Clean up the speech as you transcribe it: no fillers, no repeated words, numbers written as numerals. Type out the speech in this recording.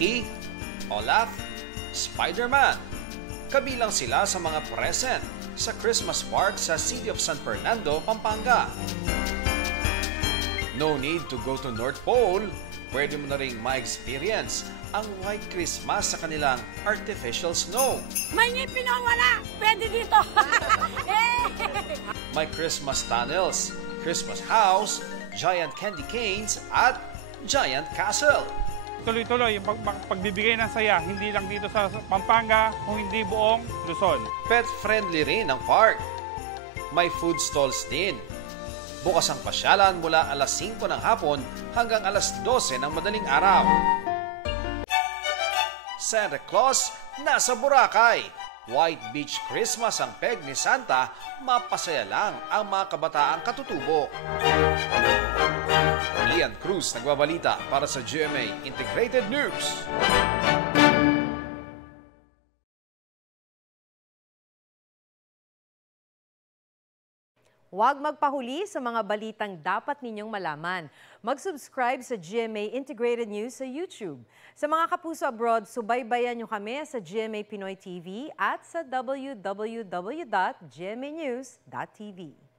Mickey, Olaf, Spider-Man. Kabilang sila sa mga present sa Christmas park sa City of San Fernando, Pampanga. No need to go to North Pole. Pwede mo na rin ma-experience ang White Christmas sa kanilang artificial snow. May ngipin o wala? Pwede dito. May Christmas tunnels, Christmas house, giant candy canes, at giant castle. Tuloy-tuloy yung pagbibigay ng saya, hindi lang dito sa Pampanga, kung hindi buong Luzon. Pet-friendly rin ang park. May food stalls din. Bukas ang pasyalan mula alas 5 ng hapon hanggang alas 12 ng madaling araw. Santa Claus nasa Boracay. White Beach Christmas ang peg ni Santa, mapasaya lang ang mga kabataang katutubo. Ian Cruz nagbabalita para sa GMA Integrated News. Huwag magpahuli sa mga balitang dapat ninyong malaman. Mag-subscribe sa GMA Integrated News sa YouTube. Sa mga kapuso abroad, subaybayan nyo kami sa GMA Pinoy TV at sa www.gmanews.tv.